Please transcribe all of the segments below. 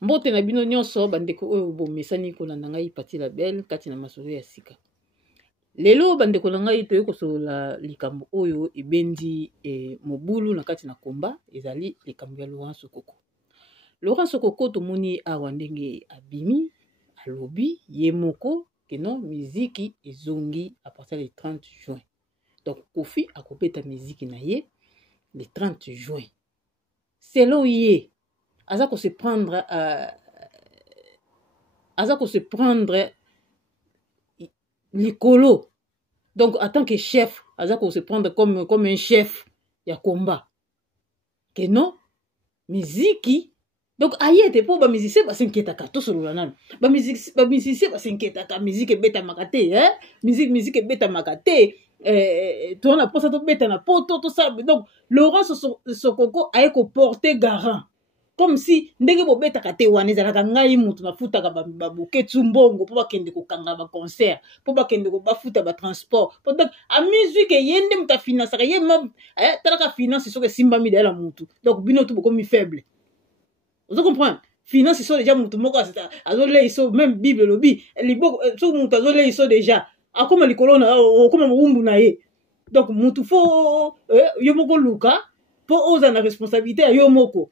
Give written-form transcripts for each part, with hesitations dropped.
Mbote na bino nyonso bandeko oyo bomesani kolanda ngai Pati Label kati na masolo ya sika. Lelo bandeko na ngai toye kosolola likambo oyo ebendi mobulu na kati na komba ezali likambo ya Laurent Sokoko. Laurent Sokoko tomoni awa ndenge abimi alobi ye moko keno miziki ezongi à partir du 30 juin. Donc Kofi akopeta miziki na ye le 30 juin. Selon ye aza ko se prendre likolo. Donc en tant que chef aza ko se prendre comme un chef ya combat. Que non miziki donc ayete po ba musicien ba s'inquiéta ka to solo nan ba musicien ba s'inquiéta ka musique beta makate musique beta makate to na posa to beta na poto to ça. Donc Laurent Sokoko a ko porter garant comme si ndenge bo beta kate wana ezalaka ngai mutu na futa ka ba buketu mbongo po ba kende ko kanga ba concert po ba kende ko ba futa ba transport. Donc a musique yende muta finance ka ye ma talaka finance so ke simba mi dela mutu. Donc bino tout beaucoup mi faible. Vous comprenez? Finance sont déjà mutu moko azole iso même Bible lobi liboko so mutu azole iso déjà akoma likolo na akoma mumbu na ye. Donc mutu fo yo moko luka po oza na responsabilité ya yo moko.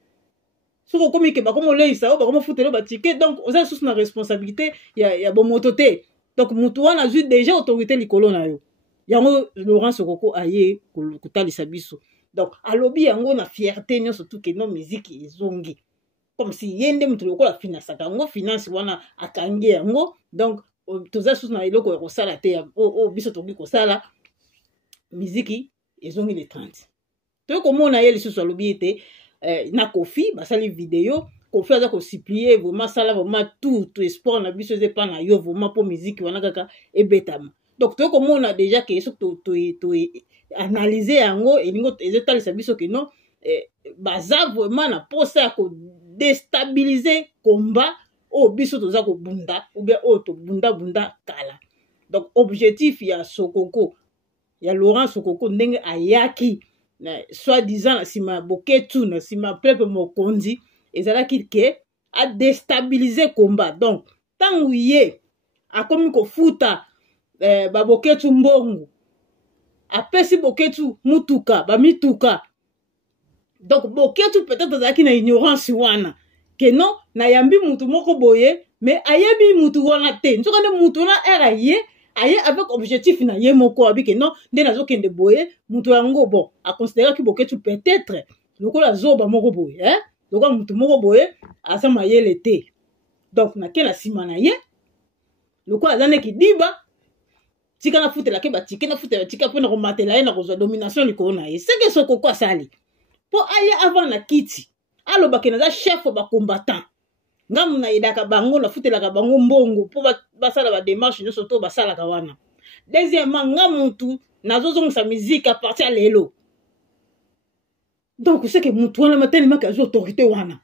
Soko komi ke ba komo leisa ba komo futelo ba ticket donc oza sous na responsabilité ya bon mototé. Donc mutu wana ju déjà autorité likolo na yo. Yango Laurent Sokoko aye kotalisa biso. Donc alobi yango na fierté nyo surtout que no musique ezongi. Comme si yende mutu lokola finance kango finance wana akangi yango. Donc toza sous na eloko ya kosala te o biso toki kosala musique ezongi le 30. To komona ye lisusu alobi ete na Kofi basali vidéo Kofi aza ko supplier vraiment sala vraiment tout espoir na biso zepa na yo vraiment pour musique wana kaka ebetama. Donc to komona déjà que eso to analyser yango elingo ezotalisa biso que non baza vraiment na posa ya ko déstabiliser combat o biso toza ko bunda ou bien o to bunda kala. Donc objectif ya Sokoko ya Laurent Sokoko ndenge ayaki soi-disant na sima boketu na sima peuple mokonzi ezalaki ke a déstabiliser combat. Donc tangu ye akomi ko futa ba boketu mbongo apesi boketu mutuka ba mituka. Donc boketu peut-être azaki na ignorance wana que non na yambi mutu moko boye mais ayebi mutu wana te nsoka ne mutu na era ye aye avec objectif na ye moko abi que non nde nazo kende boye mutu yango bon a considérer que boketu peut-être lokola zoba moko boye lokola mutu moko boye asa mayele te. Donc na kena sima na ye lokola azane ki diba tika na futela ke batike na futela tika pona ko matela ye na ko domination likolo na ye c'est que Sokoko asali po aye avant na kiti aloba ke naza chef ba combattant ngamu na idaka bango na futela ka bango mbongo po basala ba démarche nyoso to basala ka wana. Deuxièmement ngamu tu nazo sa musique à partir lelo. Donc c'est que mutu wana matellement ka autorité wana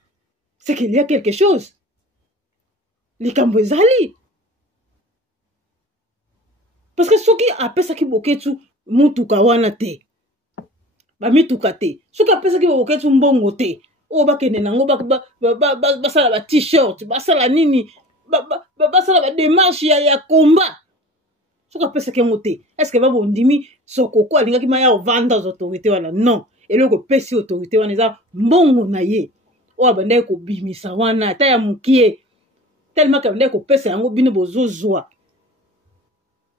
c'est qu'il y a quelque chose likambo ezali parce que soki apesa ki boketu mutuka wana te ba mituka te soki apesa ki boketu mbongo te o bakende nango basala ba t-shirt basala nini basala ba démarche ya combat soki apesa ki ngote est-ce que ba bondimi Sokoko alingaki maya ovanda aux autorités wana non eloko pesi autorité wana eza mbongo na ye o abandai ko bimisa wana ta ya mukie tellement que bandai ko pesa yango bino bozozwa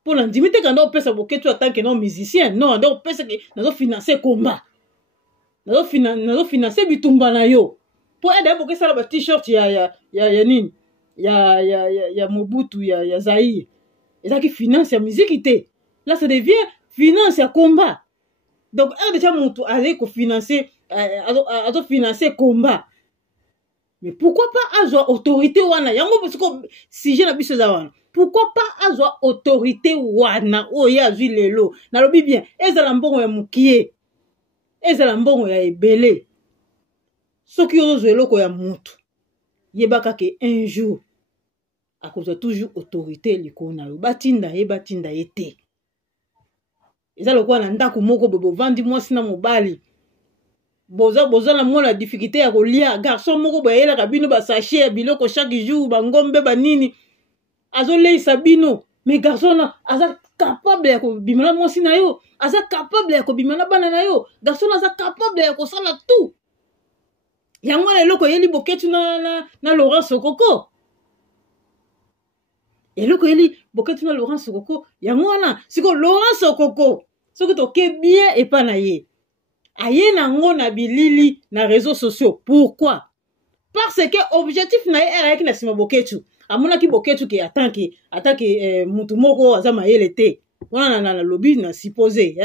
pour l'indimité quand on pesa boketu en tant que non musicien non donc pesa que nazo financer combat nazo financer bitumba na yo pour aider boke sala ba t-shirt ya nini ya Mobutu ya Zaïre ezaki finance ya musique te là ça devient finance ya combat. Donc déjà mutu allait ko financer azo financer combat. Mais pourquoi pas avoir autorité wana yango parce que sujet na biso za wana pourquoi pas avoir autorité wana oya zwi lelo na lobi bien ezala mbongo ya mukie ezala mbongo ya ebele soki ozo eloko ya mutu yebaka ke un jour akozwa toujours autorité likolo na yo batinda ye te ezala kwa na ndako moko bobo vandi mwasi na mobali boza na mona difficulté ya kolia garçon moko bayela kabino ba sachet biloko chaque jour bangombe banini azoleisa bino mais garçon na aza capable ya kobimana mwasi na yo aza capable ya kobimana bana na yo garçon aza capable ya kosala tout yango eloko yeli boketu na Laurent Sokoko eloko yeli boketu na Laurent Sokoko yango wana siko Laurent Sokoko soki toke bien epa na ye aye nango na bilili na réseaux sociaux. Pourquoi? Parce que objectif na ye ayaki na sima boketu amonaki boketu ke atanke mutu moko aza mayele te wana na lobi na supposé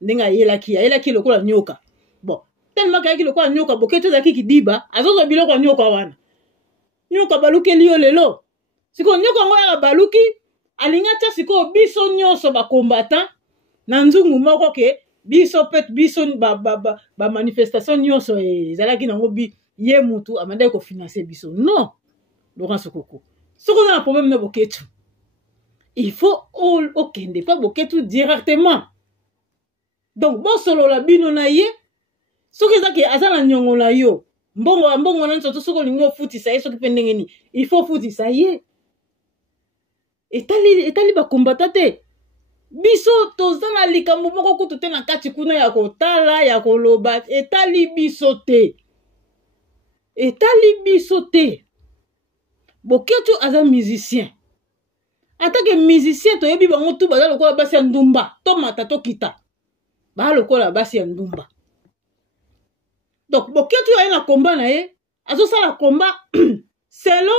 ndenga ayelaki lokola nyoka. Bon tellement kayaki lokola nyoka boketu zaki kidiba azozo biloko nyoka wana nyoka balukeli yo lelo siko nyoka ngo ya baluki alinga tia siko biso nyonso ba combattant na nzungu moko ke biso pet biso ba manifestation nyonso ezalaki nango ye mutu amandai ko financer biso. Non, Laurent Sokoko soko na problème na boketu il faut okende pas boketu directement. Donc bon solo la bino na ye soki zaki azala nyongo na yo mbongo na nsoto soko lingo futi sa ye soki pendengeni il faut futi sa ye etali ba combattate biso tozana likambo moko kutu te na kati kuna ya kotala ya koloba etali biso te boketu aza musicien atake musicien toyebi bango tu baza lokola basi ya ndumba to mata to kita ba lokola basi ya ndumba. Donc boketu aye na komba na ye azosala komba selon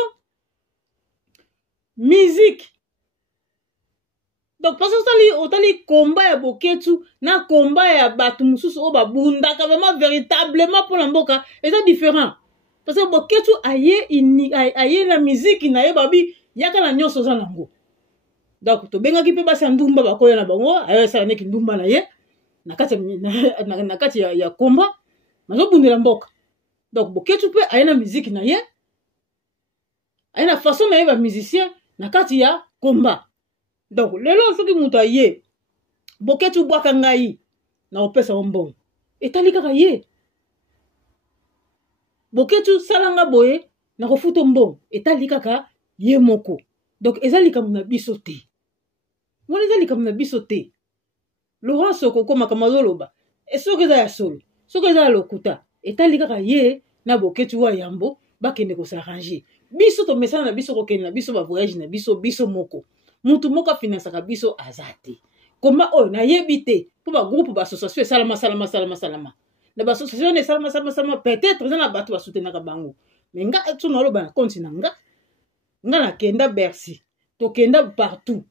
musique. Donc parce que otali komba ya boketu na komba ya batu mususu o babundaka vraiment véritablement pour la mboka c'est différent. Parce que boketu aye na musique na ye babi yaka na nyonso za nango. Donc to benga ki pe basi ndumba bakoya na bango aye sa neki ndumba na ye na kati ya komba mazo bundela mboka. Donc boketu pe aye na musique na ye aye na façon na ye ba musicien na kati ya komba. Donc lelo soki muta ye boketu bwaka ngai na opesa mbongo etali kaka ye boketu salanga boye na kofuto mbongo etali kaka ye moko. Donc ezali kamuna biso te mona ezali kamuna biso te. Laurent Sokoko makamazoloba soki eza ya solo soki eza ya lokuta etali kaka ye na boketu wa yambo bakende ko s'arranger biso to mesana na biso kokende na biso ba voyage na biso moko mutu moko finansaka biso azate koma oyo na yebite po ba groupe ba association salama na ba association ne salama peut-être na batu ba soutenaka bango mais nga etu na loba na compte na nga na kenda Bercy to kenda partout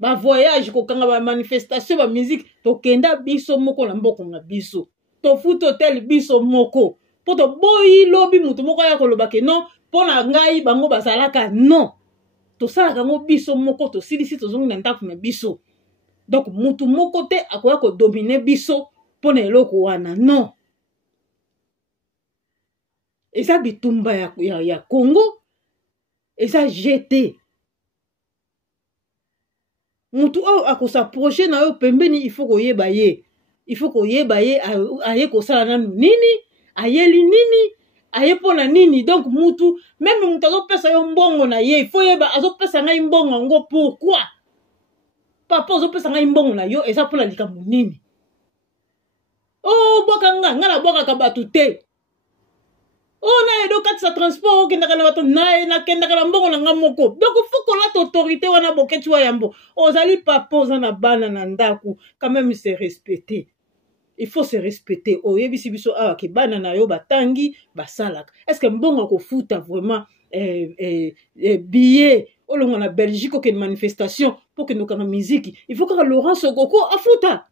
ba voyage ko kanga ba manifestation ba musique to kenda biso moko na mboko na biso to foot hotel biso moko po to boyi lobi mutu moko ya koloba ke non po na ngai bango basalaka non to sala kango biso moko to silisi to zongi na ndaku na biso. Donc mutu moko te akoya ko dominer biso pona eloko wana non. Eza bitumba ya Congo eza jeté mutu o akosa projet na yo pembeni il faut koyeba ye aye kosala nanu nini ayeli nini aye pona nini. Donc mutu même mutu azopesa yo mbongo na ye il faut yeba azopesa ngai mbongo ngo pourquoi papa azopesa ngai mbongo na yo eza pona likambo nini. Oh boka nga na boka ka batu te na edo katisa transport okendaka na bato na kendaka na mbongo na nga moko. Donc faut kolata autorité wana boketu wa yambo ozali papa oza na bana na ndaku quand même se respecter. Il faut se respecter. Oyebisi biso ke bana na yo batangi basalaka. Est-ce que mbongo ko futa vraiment billet olonga na Belgique ko une manifestation pour que nous kana musique. Il faut que Laurent Sokoko afuta.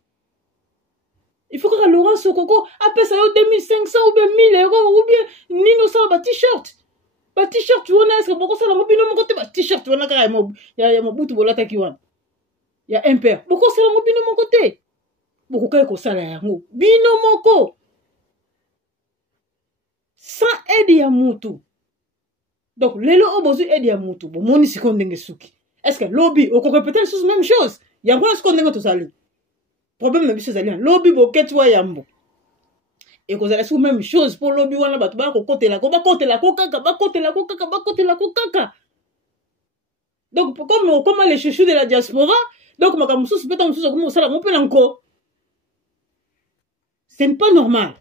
Il faut que Laurent Sokoko apesa yo 2500 ou bien 1000 euros ou bien nino sa ba t-shirt. Ba t-shirt tu wana est-ce que boko sala mobino moko te ba t-shirt wana ka ya mobutu bolata ki wana. Ya impère. Boko sala mobino moko te. Boko kay ko sala yango bino moko sans aide ya mutu. Donc lelo obozu aide ya mutu bo moni siko ndenge suki. Est-ce que lobby o ko répéter la même chose? Yango est-ce qu'on ndenge to sali? Problème na biso zali lobby boketu wa yambo et kozala sous même chose pour lobby wana bato bakokotela ko kaka. Donc comme les chouchous de la diaspora, donc makambo mosusu peta mosusu akomi kosala mo mpe na nko. Ce n'est pas normal.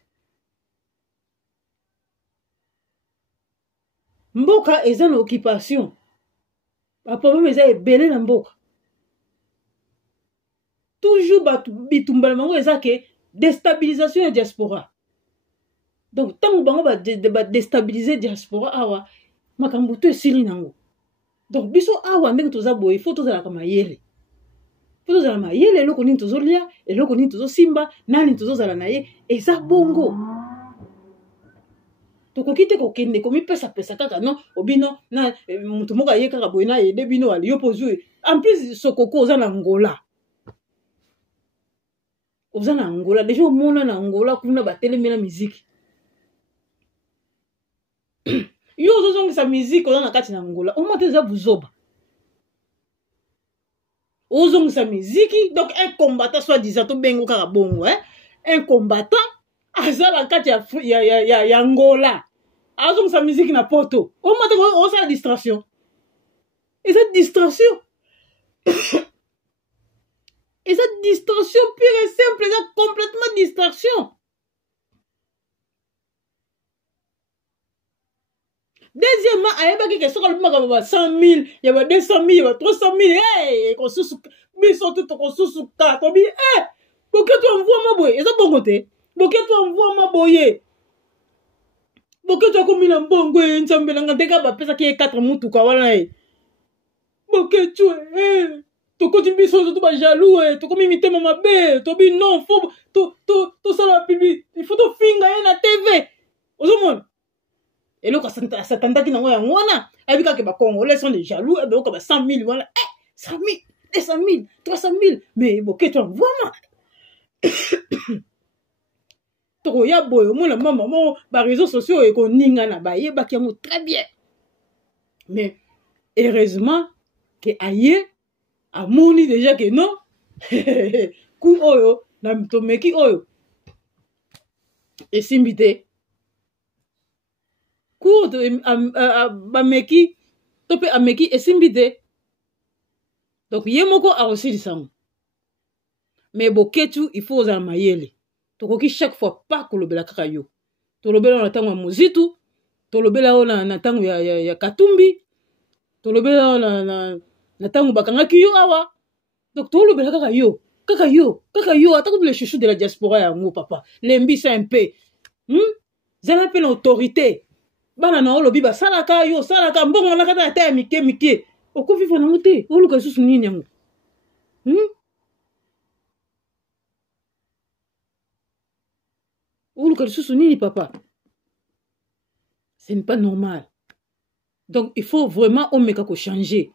Mboka eza na occupation. Ba problème eza ebele na mboka. Toujours bitumba na bango eza ke déstabilisation ya diaspora. Donc tant bango ba déstabiliser diaspora awa makambo to esili nango. Donc biso awa ndenge toza boye faut tozala ka mayele. Faut tozala mayele eloko nini tozolia, eloko nini tozosimba, nani tozozala na ye eza bongo. Tokoki te kokende komipesa kaka non obino na mutu moko aye kaka boye na yede bino ali yo pozue. En plus sokoko oza na Angola. Oza na Angola déjà omona na Angola kuna batelemi na musique. Yo ozozongisa musique oza na kati na Angola omata eza buzoba. Ozongisa musique donc un combattant soit disant to bengo kaka bongo un combattant azala kati ya Angola. Azongisa musique na poto. Omata oza la distraction. Et cette distraction et cette distraction pure et simple, c'est complètement distraction. Deuxièmement, ayeba ke soka luma ka 100 000, il y a 200 000, il y a 300 000, hey, ko susu biso tout ko susu ka to bi boke tu envoie ma boye, eza bon côté. Boke tu envoie ma boye. Boke tu ko mina mbongo nzambe na ngandeka ba pesa ki 4 mutu ka wala boke tu to ko biso to ba jaloux to ko mimite mama be to bi non faut to sala bibi il faut to finga na TV. Ozomona et là, ça t'a dit, non, avec les Congolais sont les jaloux, et donc 100 000, voilà, 100 000, 200 000, 300 000, mais bon, que tu en vois, moi. Tu as beau, moi, maman, les réseaux sociaux, et qu'on n'inga na baye, bah, qui très bien. Mais, heureusement, que aïe, a moni déjà que non, kou oyo, na mtomeki oyo, et simbite. Cours de Bameki, Topé Ameki et Simbide. Donc, Yemoko a aussi dit ça. Mais Boketu, il faut aux mayele. Tokoki chaque fois pas que le bela kakayo. Tolobela na tango ya Mozitu, tolobela na tango ya Katumbi, tolobela na tango bakanga kiyo awa. Donc, tolobela kakayo. Kakayo, attends les chouchous de la diaspora ya ngo papa. Lembi c'est un peu. Zana pe l'autorité. Bana na olobi ba salaka yo salaka mbongo na kata ta mike okufi fona ngote oluka susu nini yango oluka susu nini papa. Ce n'est pas normal. Donc il faut vraiment omeka ko changer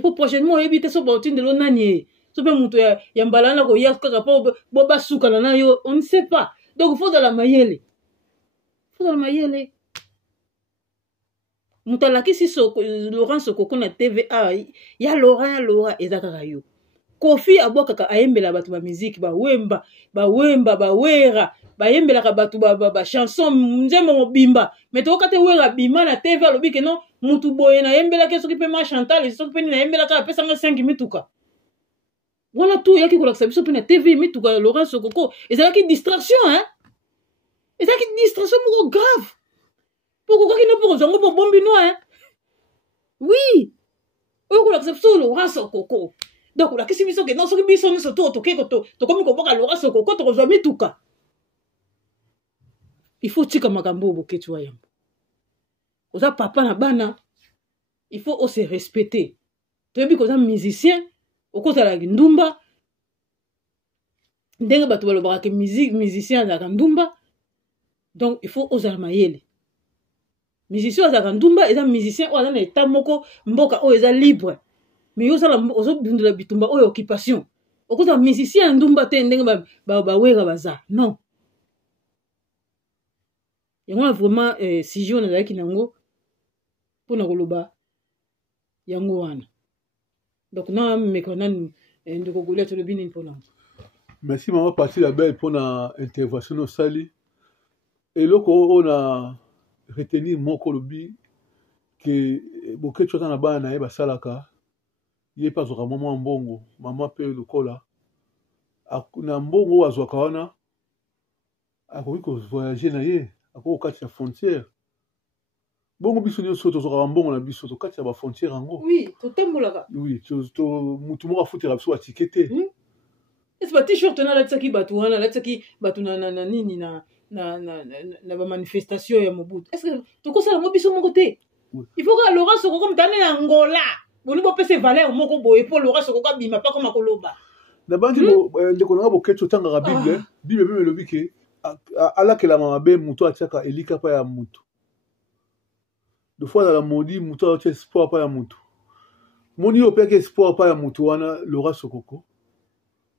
pour prochainement éviter so bautine de lonani so pe muto ya mbalana ko ya kaka po boba suka na yo on ne sait pas. Donc il faut de la mayele. Dans mayele mutalaki si Laurent Sokoko na TVA ya Laura ezaka yo Kofi abokaka ayembela batu ba musique ba wemba wera bayembela ka batu ba chanson nzembo mobimba mais to kate wera bima na TV alobi ke non mutu boye na yembela ke soki pe ma Chantal soki pe na yembela ka pesa 5 mituka wala tout yaki ko laksa biso pe na TV mituka Laurent Sokoko ezalaki distraction et ça qui est une distraction grave. Pourquoi qu'il ne peut pas pour bomber noir oui. On a accepté Laurent Sokoko. Donc on a qu'est-ce que non ce qui bison ce tout toqué to comme ko boka Laurent Sokoko to zo mituka. Il faut tika makambo boke tu wayam. Oza papa na bana. Il faut se respecter. Tu bi ko za musicien, okoza la ndumba. Ndenge batu balobaka ke musicien za ndumba. Donc, il faut oser mayele. Musicien oza ndumba, eza musicien oza na état moko mboka o eza libre. Mais oza bundula bitumba o occupation. Okoza musicien ndumba te ndenge ba wera baza. Non. Yango vraiment si je na ki nango pona koloba yango wana. Donc na me konan ndoko golia to le binin pona. Merci maman parti la belle pour la intervention au sali. Et là on a retenu mon colobi que beaucoup de choses na bana na ba salaka. Il pas zo maman mbongo, maman pe le kola. Na mbongo azwaka wana akoki ko voyager na ye, akoki kati ya frontière. Bongo biso nyonso tozwaka mbongo na biso tokati ya ba frontière yango. Oui, totambolaka. Oui, mutu moko afutela biso atike te. Est-ce que t-shirt na latsaki batu wana latsaki batu na nini na ba manifestation ya Mobutu. Est-ce que tokosala mo biso moko te? Il faut que Laurent Sokoko mtane na Angola. Boni bo pese valeur moko boye pour Laurent Sokoko bima pas comme akoloba. Na bandi ndeko na boketo tanga Bible, Bible même lobi ke ala ke la mama be mutu atiaka elika pa ya mutu. De fois dans la maudit mutu a espoir pa ya mutu. Moni yo pe ke espoir pa ya mutu wana Laurent Sokoko.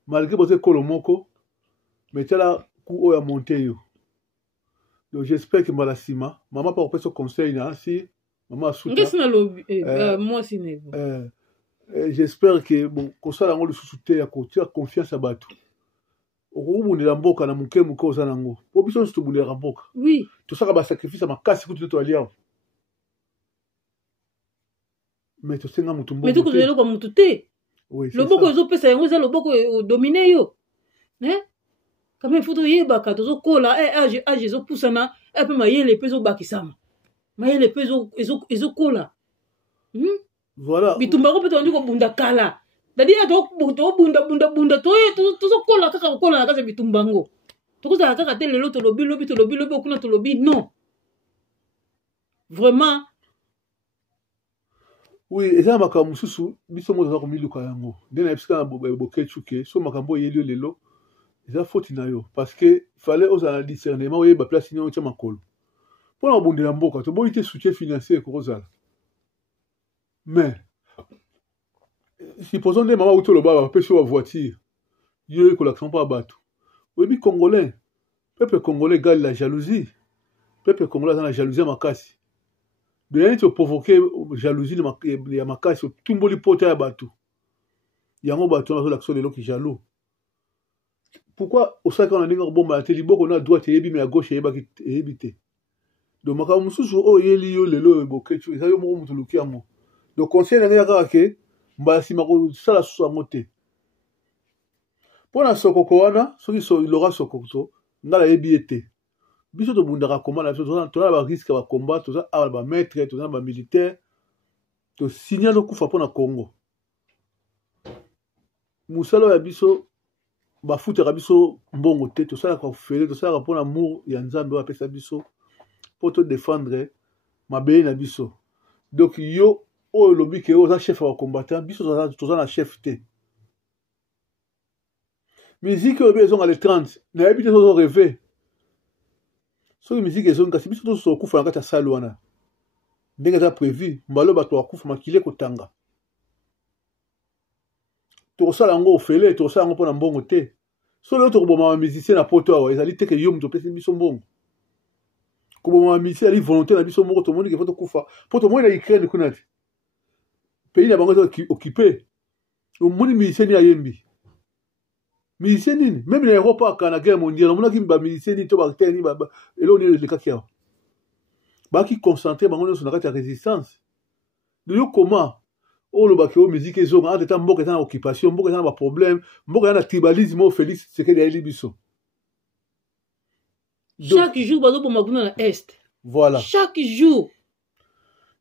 Malgré bote kolomoko mais tala ku o ya monter yo. Donc j'espère que malasima maman pas opé conseil na si maman souta. Qu'est-ce na lobi moi si ne. J'espère que bon kosala ngo le soutien ya kotia confiance à batu. Okubundela mboka na muke oza nango. Po biso nso tobundela mboka. Oui. To saka ba sacrifice makasi kutu to alia. Mais to senga mutu mboka. Mais to kozelo kwa mutu te. Oui, le boko ezopesa yango eza loboko domine yo. Quand même faut yebaka tozokola age ezopusana pe mayele pe ezobakisama. Mayele pe ezokola. Voilà. Bitumba ko pe tondi ko bunda kala. Dadi ya to bunda tozokola kaka kola na kaka bitumbango. Tokozala kaka te lelo tolobi okuna tolobi non. Vraiment. Oui, eza makambo mususu biso mo za ko miluka yango. Ndena epsika na bokechuke so makambo yelio lelo. Eza faute na yo parce que fallait osala discernement oye ba place ni on tia makolo. Pona bondela mboka to boyite soutien financier ko kozala. Mais supposons des mamans auto le baba pêche wa voiture. Yo ko l'accent pas bateau. Oui, congolais. Peuple congolais gagne la jalousie. Peuple congolais a la jalousie makasi. De rien te provoquer jalousie ya makasi tumboli pota ya bateau. Yango bateau na l'action de l'eau qui jaloux. Pourquoi au sac on a ninga bomba te liboko na droite yebi mais à gauche yebi ebité. Donc makamu mususu o yeli yo lelo bokechu ça yo mo mutu luki yango. Donc conseil na ngaka ke mbasi mako sala susu amote. Pona sokoko wana soki so Laurent Sokoko ngala yebi ete. Biso to bundaka komanda biso to na ba risque ba combat to ça ba maître to na ba militaire to signal okufa pona Congo. Musalo ya biso bafutaka biso mbongo te to sala ko fele to sala pona amour ya Nzambe wa pesa biso pour te défendre mabeye na biso. Donc yo o lobi ke o za chef wa combattant biso to za na chef te. Musique obi ezonga le 30 na yebi te to rêver. So musique ezonga kasi biso to so kufa na kata salle wana. Ndenge za prévu mbalo bato akufa makile kotanga. To sala ngo ofele to sala ngo pona mbongo te. So le to boma musicien na poto awa ezali te ke yo mto pesi biso mbongo. Ko boma musicien ali volonté na biso mbongo to moni ke foto kufa. Poto moni na Ukraine kunati. Pays na bango occupé. O moni musicien ya yembi. Musicien nini même na Europe aka na guerre mondiale mona ki ba musicien ni to ba terni ba elo ni le kakia. Ba ki concentrer bango no so na kati ya résistance. De yo comment o lo bakio musique ezonga ata ta mboka na occupation mboka na ba problème mboka na tribalisme au Félix Tshisekedi ya libiso. Chaque jour bazo bomba kuna na est. Voilà. Chaque jour.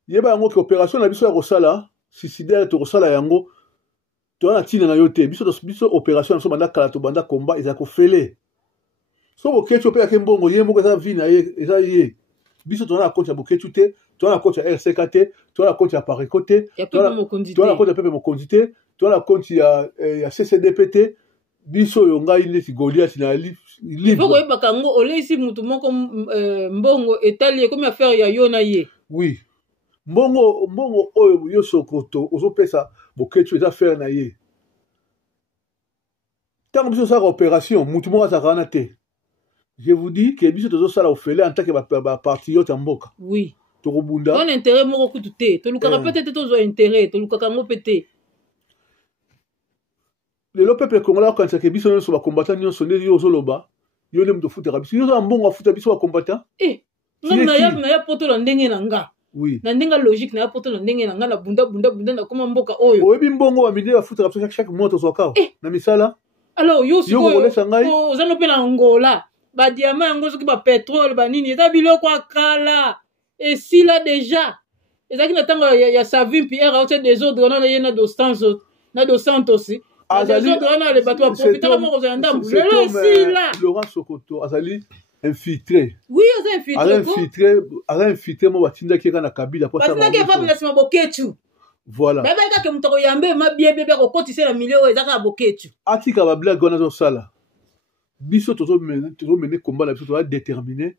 Yeba yango ki opération na biso ya kosala suicidaire to kosala yango to na tina na yo te biso opération so banda kala to banda combat eza ko fele. So bokecho pe ya mbongo ye moko za vie na ye eza ye. Biso to na compte ya bokecho te. Tu as la compte à RCKT, tu as la compte à Parécoté, tu as la compte à Pepe Mokondité, tu as la compte à CCDPT, biso yonga ile si Goliath na libre. Il faut que bakango ole ici mutu moko mbongo etali comme affaire ya yona ye. Oui. Mbongo oyo yo sokoto ozopesa bokecho eza faire na ye. Tant biso sa opération mutu moko azakana te. Je vous dis que biso tozo sala ofele en tant que ba patriote mboka. Oui. Torobunda. On intérêt moko kutu te. To lukaka peut-être tozo intérêt, to lukaka ngo pété. le peuple congolais quand c'est biso nyonso ba combattant nyonso nde yo zoloba yo ne mto futera biso yo za mbongo afuta biso ba combattant na ya poto la ndenge na nga oui na ndenge logique na ya poto la ndenge na nga na bunda na koma mboka oyo oyebi mbongo wa mide afuta biso chaque mois to soka na misala alors yo siko yo pe na Angola ba diamant yango soki ba pétrole ba nini eta biloko akala et si là déjà ezaki na tango ya Savimbi Pierre a des autres na yena do Santos na do Santos azali na le bateau profiter comme aux andambu lelo si là Laurent Sokoto azali infiltré oui azali infiltré mo batinda ki kana Kabila pour ça batinda ki fa na sima boketu voilà baba ka mutoko yambe ma biebe ko kotisa na milio ezaka boketu atika ba blague ona zo sala biso tozo mener combat la biso to déterminer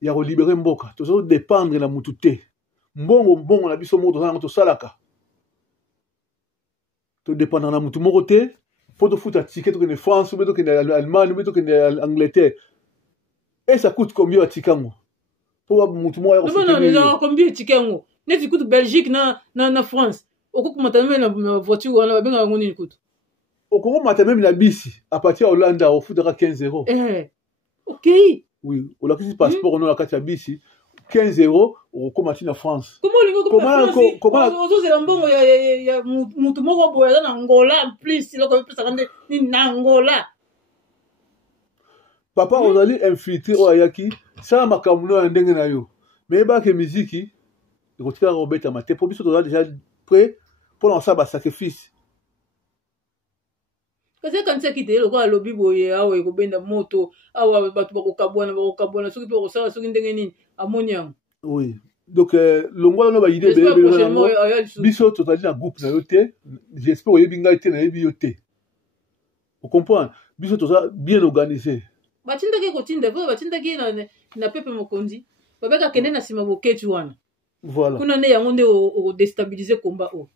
ya ko libérer mboka tozo dépendre na mutu te mbongo na biso mo to salaka to dépendre na mutu moko te pour te foutre ticket to que France ou to que Allemagne ou to que Angleterre et ça coûte combien tikango pour mutu mo ya ko non combien tikango neti coûte Belgique na France okoko matana na voiture wana benga ngoni coûte okoko matana même na bisi à partir de Hollande au foudra 15 €. OK oui on a quasi passeport on a kati ya bisi 15 € au combattre na France. Comment ozo la mbongo ya mutu moko boya na Angola plus il ko pesa kande ni na Angola. Papa ozali infiltré o ayaki ça makambo na ndenge na yo. Mais ba ke musique ikotika robeta mate pour biso toza déjà prêt pour lancer ba sacrifice. Kasi quand c'est quitté le quoi lobby boye awe ko benda moto awa batu bakokabwana soki pe ko sala soki ndenge nini amoniang. Oui. Donc longwa no ba idée biso totali na groupe na yote j'espère oyebi ngai te na yebi yote. Vous comprenez biso toza bien organisé. Batinda ke ko tinda ko batinda ke na pepe mokonzi babeka kende na sima boketu wana. Voilà. Kuna ne yango nde o déstabiliser combat o.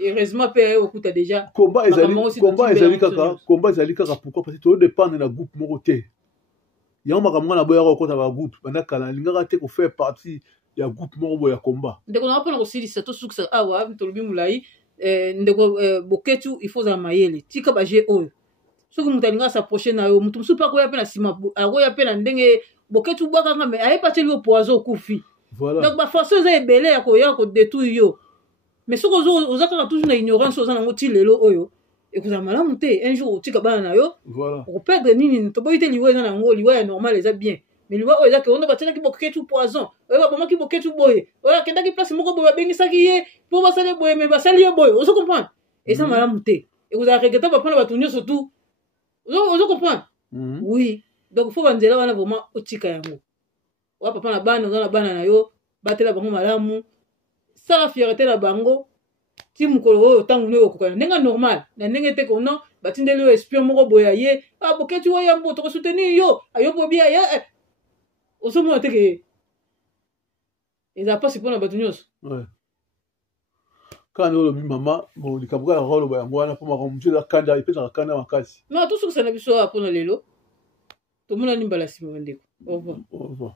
Heureusement pe okuta déjà combat ezali kaka pourquoi parce que to dépendre na groupe moko te. Yango makamwa na boya ko ta ba groupe bana kala lingaka te ko faire partie ya groupe moko boya combat. Ndeko na pona ko silisa to suksa awa tolobi mulai ndeko boketu il faut za mayele tika ba je oyo. Soki mutalinga s'approcher na yo mutu musupa ko ya pe na sima ago ya pe na ndenge boketu bwaka ngame aye pateli yo poison kufi. Voilà. Donc ba force za ebele ya ko détruire yo. Mais ce que vous avez toujours une ignorance aux anangotis lelo oyo et vous avez malamu te un jour tika bana na yo voilà on perdre nini to boite liwa na ngo liwa normal les a bien mais liwa oyo zaka on ba tena ki boketu poison oyo ba mama ki boketu boye oyo kenda ki place moko boye bengisa ki ye pour basale boye mais basali boye vous comprenez et ça malamu te et vous avez regretté ba prendre batunyo surtout vous comprenez oui donc faut banzela wana vraiment otika yango wa papa na bana na yo batela bango malamu ça fierté la bango ti mukolo oyo tangu ne okokana ndenga normal na ndenge te kono batindeli espion moko boya ye boketu wa yambo to soutenir yo ayobo bia ya osomo te ke eza pas pour na batunyoso ouais quand on le mama bon likabuka la rolo ba yango wana pour makambo la kanda ipesa kanda makasi non tout ce que ça na biso apona lelo to mona nimbala simo ndeko au revoir